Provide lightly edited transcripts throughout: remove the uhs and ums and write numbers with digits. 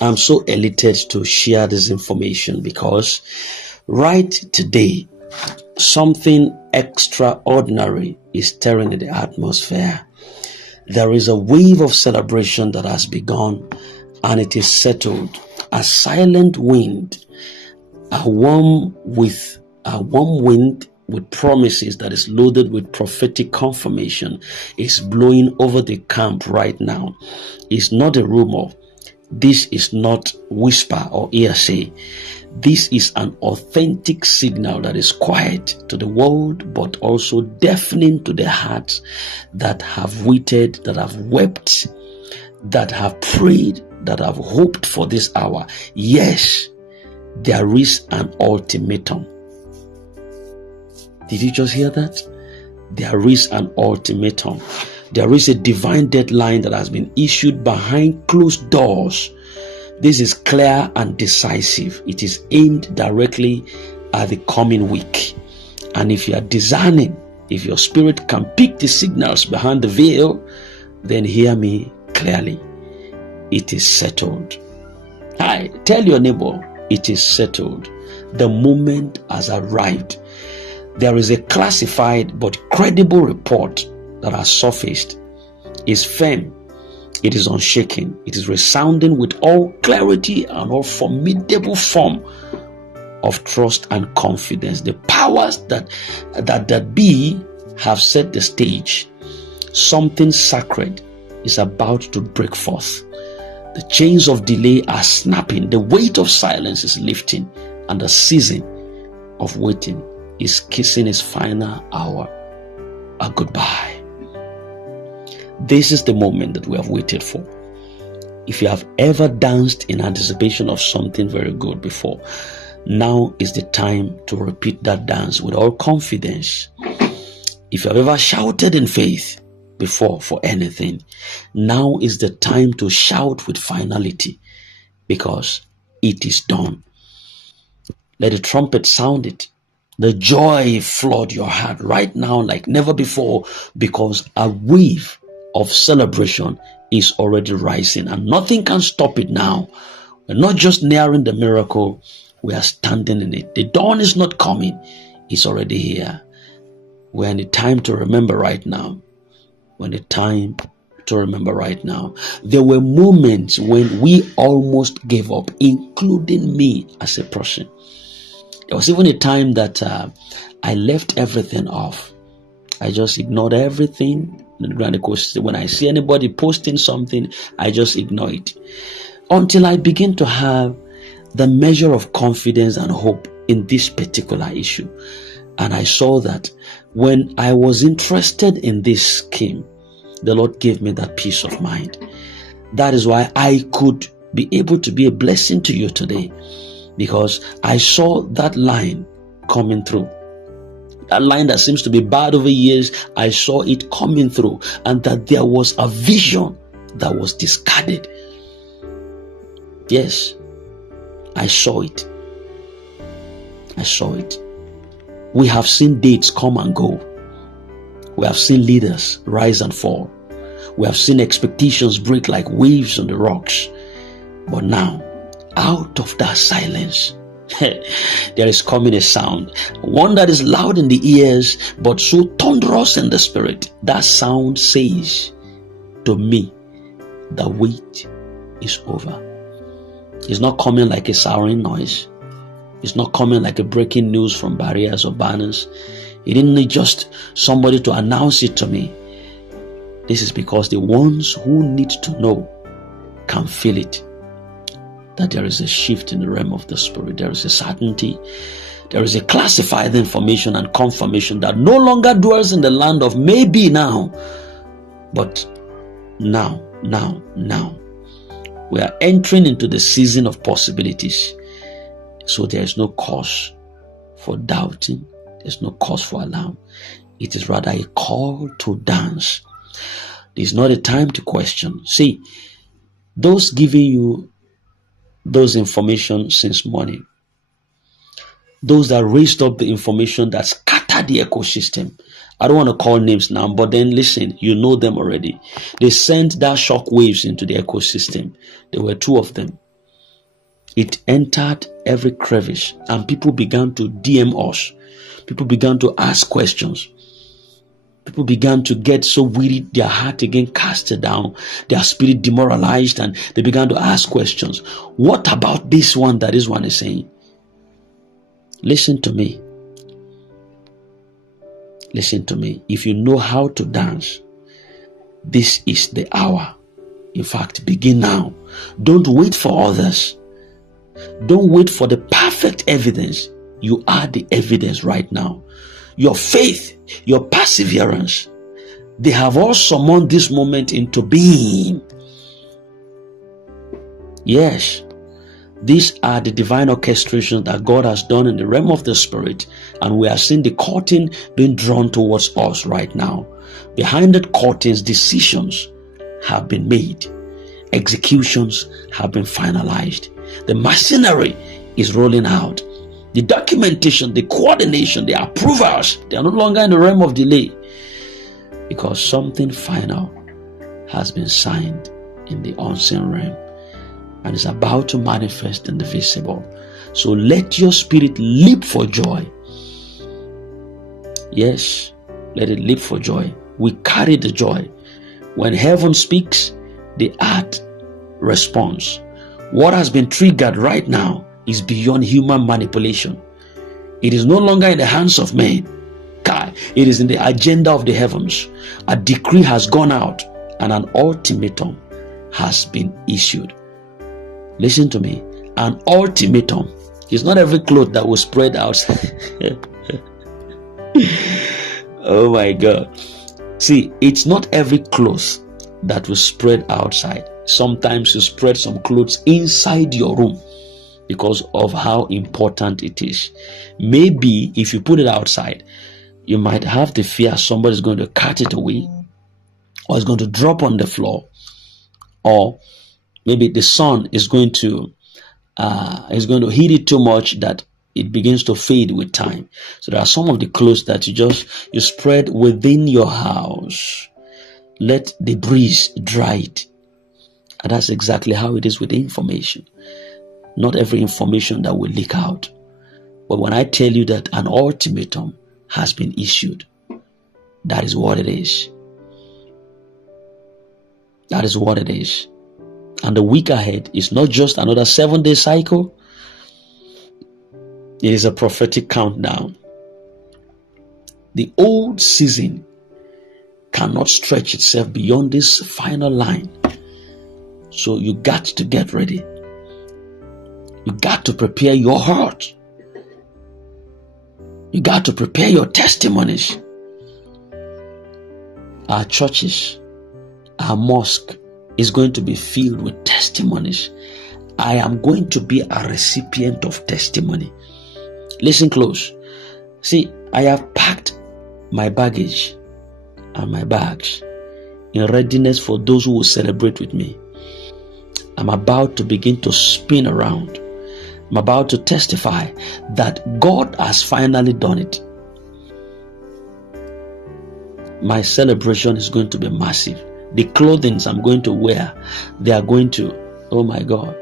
I'm so elated to share this information because right today, something extraordinary is stirring in the atmosphere. There is a wave of celebration that has begun, and it is settled. A silent wind, a warm wind with promises that is loaded with prophetic confirmation is blowing over the camp right now. It's not a rumor. This is not whisper or hearsay. This is an authentic signal that is quiet to the world, but also deafening to the hearts that have waited, that have wept, that have prayed, that have hoped for this hour. Yes, there is an ultimatum. Did you just hear that? There is an ultimatum. There is a divine deadline that has been issued behind closed doors. This is clear and decisive. It is aimed directly at the coming week. And if you are discerning, if your spirit can pick the signals behind the veil, then hear me clearly. It is settled. Hi, tell your neighbor, it is settled. The moment has arrived. There is a classified but credible report that has surfaced. Is firm, it is unshaken, it is resounding with all clarity and all formidable form of trust and confidence. The powers that be have set the stage. Something sacred is about to break forth. The chains of delay are snapping, the weight of silence is lifting, and the season of waiting is kissing its final hour a goodbye. This is the moment that we have waited for. If you have ever danced in anticipation of something very good before, now is the time to repeat that dance with all confidence. If you have ever shouted in faith before for anything, now is the time to shout with finality, because it is done. Let the trumpet sound it. The joy flood your heart right now like never before, because a wave of celebration is already rising and nothing can stop it now. We're not just nearing the miracle, we are standing in it. The dawn is not coming, it's already here. We're in the time to remember right now. We're in the time to remember right now. There were moments when we almost gave up, including me as a person. There was even a time that I left everything off. I just ignored everything. When I see anybody posting something, I just ignore it. Until I begin to have the measure of confidence and hope in this particular issue. And I saw that when I was interested in this scheme, the Lord gave me that peace of mind. That is why I could be able to be a blessing to you today, because I saw that line coming through. That line that seems to be bad over years, I saw it coming through, and that there was a vision that was discarded. Yes, I saw it. I saw it. We have seen dates come and go. We have seen leaders rise and fall. We have seen expectations break like waves on the rocks. But now, out of that silence, there is coming a sound, one that is loud in the ears, but so thunderous in the spirit. That sound says to me, the wait is over. It's not coming like a sounding noise. It's not coming like a breaking news from barriers or banners. It didn't need just somebody to announce it to me. This is because the ones who need to know can feel it. That there is a shift in the realm of the spirit. There is a certainty. There is a classified information and confirmation that no longer dwells in the land of maybe now, but now. We are entering into the season of possibilities. So there is no cause for doubting. There's no cause for alarm. It is rather a call to dance. It's not a time to question. See, those giving you those information since morning, those that raised up the information that scattered the ecosystem. I don't want to call names now, but then listen, you know them already. They sent that shock waves into the ecosystem. There were two of them. It entered every crevice, and people began to DM us. People began to ask questions. People began to get so weary, their heart again casted down, their spirit demoralized, and they began to ask questions. What about this one that this one is saying? Listen to me. Listen to me. If you know how to dance, this is the hour. In fact, begin now. Don't wait for others. Don't wait for the perfect evidence. You are the evidence right now. Your faith, your perseverance, they have all summoned this moment into being. Yes, these are the divine orchestrations that God has done in the realm of the spirit, and we are seeing the curtain being drawn towards us right now. Behind the curtains, decisions have been made. Executions have been finalized. The machinery is rolling out. The documentation, the coordination, the approvals, they are no longer in the realm of delay, because something final has been signed in the unseen realm and is about to manifest in the visible. So let your spirit leap for joy. Yes, let it leap for joy. We carry the joy. When heaven speaks, the earth responds. What has been triggered right now is beyond human manipulation. It is no longer in the hands of men. It is in the agenda of the heavens. A decree has gone out and an ultimatum has been issued. Listen to me. An ultimatum is not every cloth that will spread out. Oh my God. See, it's not every cloth that will spread outside. Sometimes you spread some clothes inside your room because of how important it is. Maybe if you put it outside, you might have the fear somebody's going to cut it away, or it's going to drop on the floor, or maybe the sun is going to heat it too much that it begins to fade with time. So there are some of the clothes that you spread within your house. Let the breeze dry it. And that's exactly how it is with information. Not every information that will leak out. But when I tell you that an ultimatum has been issued, that is what it is. That is what it is. And the week ahead is not just another 7-day cycle. It is a prophetic countdown. The old season cannot stretch itself beyond this final line. So you got to get ready. You got to prepare your heart. You got to prepare your testimonies. Our churches, our mosque is going to be filled with testimonies. I am going to be a recipient of testimony. Listen close. See, I have packed my baggage and my bags in readiness for those who will celebrate with me. I'm about to begin to spin around. I'm about to testify that God has finally done it. My celebration is going to be massive. The clothing I'm going to wear, they are going to, oh my God.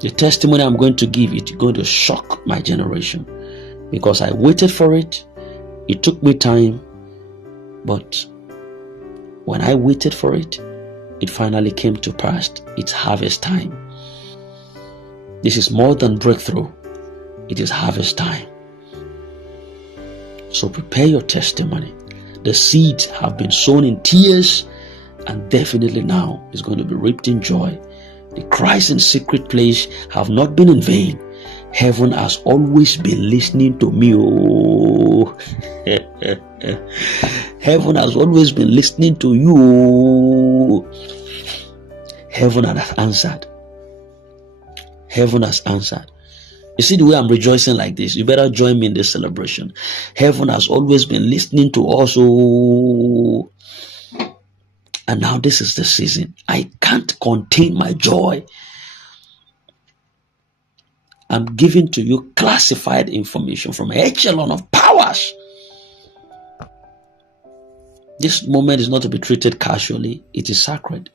The testimony I'm going to give, it's going to shock my generation. Because I waited for it. It took me time. But when I waited for it, it finally came to pass. It's harvest time. This is more than breakthrough. It is harvest time. So prepare your testimony. The seeds have been sown in tears, and definitely now is going to be reaped in joy. The cries in secret place have not been in vain. Heaven has always been listening to me. Oh. Heaven has always been listening to you. Heaven has answered. Heaven has answered. You see the way I'm rejoicing like this? You better join me in this celebration. Heaven has always been listening to us. Oh. And now this is the season. I can't contain my joy. I'm giving to you classified information from echelon of powers. This moment is not to be treated casually. It is sacred.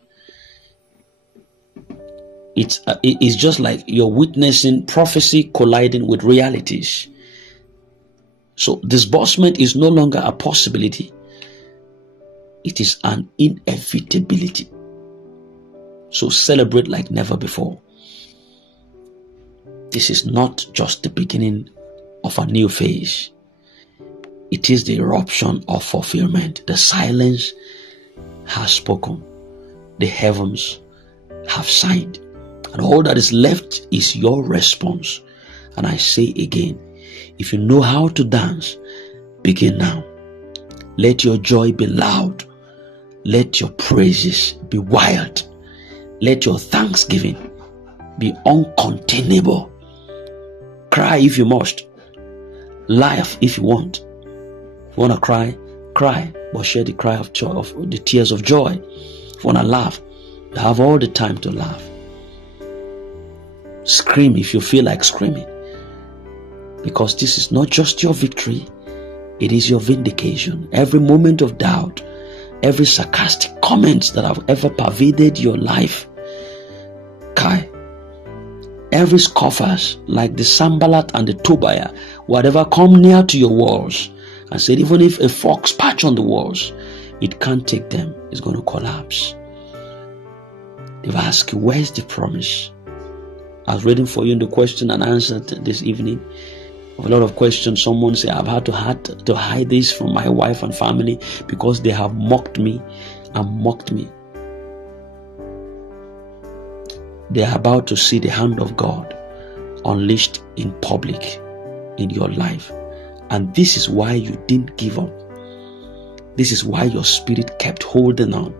It It's just like you're witnessing prophecy colliding with realities. So disbursement is no longer a possibility. It is an inevitability. So celebrate like never before. This is not just the beginning of a new phase. It is the eruption of fulfillment. The silence has spoken. The heavens have signed. And all that is left is your response. And I say again, if you know how to dance, begin now. Let your joy be loud. Let your praises be wild. Let your thanksgiving be uncontainable. Cry if you must. Laugh if you want. If you want to cry, cry. But share the cry of joy, of the tears of joy. If you want to laugh, you have all the time to laugh. Scream if you feel like screaming. Because this is not just your victory, it is your vindication. Every moment of doubt, every sarcastic comment that have ever pervaded your life, Kai, every scoffers like the Sambalat and the Tobiah, whatever come near to your walls and said, even if a fox patch on the walls, it can't take them, it's going to collapse. They've asked you, where's the promise? I was reading for you in the question and answer this evening. Of a lot of questions, someone say, I've had to hide this from my wife and family because they have mocked me and mocked me. They are about to see the hand of God unleashed in public in your life. And this is why you didn't give up. This is why your spirit kept holding on.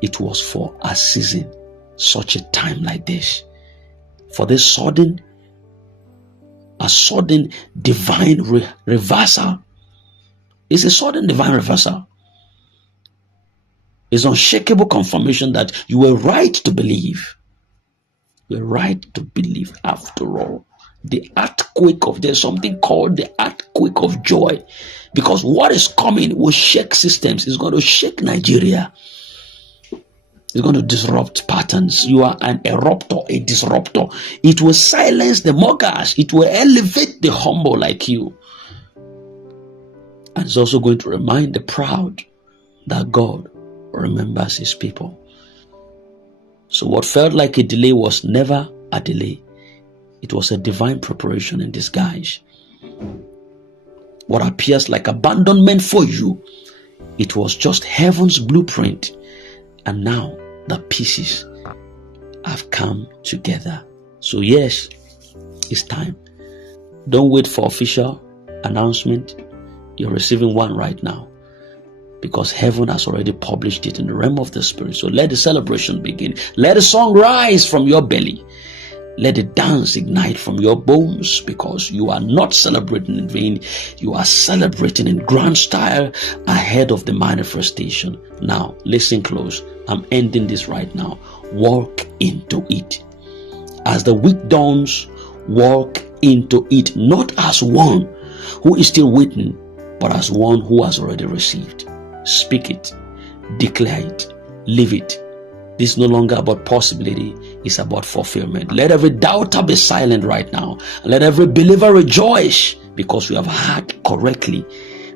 It was for a season, such a time like this. For this sudden divine reversal. It's a sudden divine reversal. It's unshakable confirmation that you were right to believe. You were right to believe after all. The earthquake of, there's something called the earthquake of joy. Because what is coming will shake systems. It's going to shake Nigeria. It's going to disrupt patterns. You are an eruptor, a disruptor. It will silence the mockers. It will elevate the humble like you. And it's also going to remind the proud that God remembers his people. So what felt like a delay was never a delay. It was a divine preparation in disguise. What appears like abandonment for you, it was just heaven's blueprint. And now the pieces have come together. So yes, it's time. Don't wait for official announcement. You're receiving one right now. Because heaven has already published it in the realm of the spirit. So let the celebration begin. Let the song rise from your belly. Let the dance ignite from your bones, because you are not celebrating in vain. You are celebrating in grand style ahead of the manifestation. Now, listen close. I'm ending this right now. Walk into it. As the week dawns, walk into it, not as one who is still waiting, but as one who has already received. Speak it, declare it, live it. This is no longer about possibility, it's about fulfillment. Let every doubter be silent right now. Let every believer rejoice, because we have heard correctly.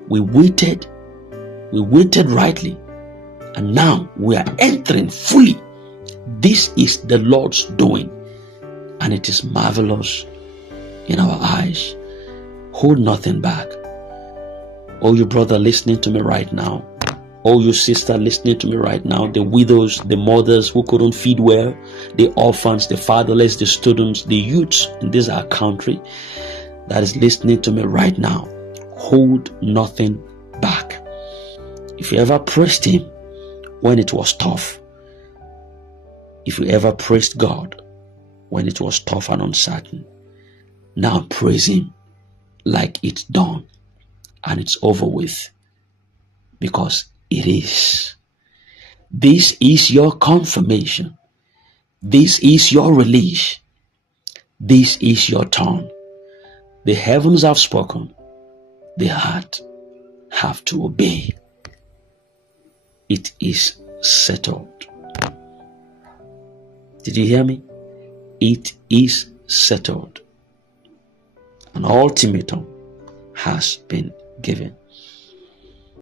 We waited rightly, and now we are entering fully. This is the Lord's doing, and it is marvelous in our eyes. Hold nothing back. Oh, you brother listening to me right now. Oh, you sister listening to me right now, the widows, the mothers who couldn't feed well, the orphans, the fatherless, the students, the youths in this our country that is listening to me right now, hold nothing back. If you ever praised him when it was tough, if you ever praised God when it was tough and uncertain, now praise him like it's done and it's over with, because it is. This is your confirmation. This is your release. This is your turn. The heavens have spoken. The heart have to obey. It is settled. Did you hear me? it is settled. An ultimatum has been given.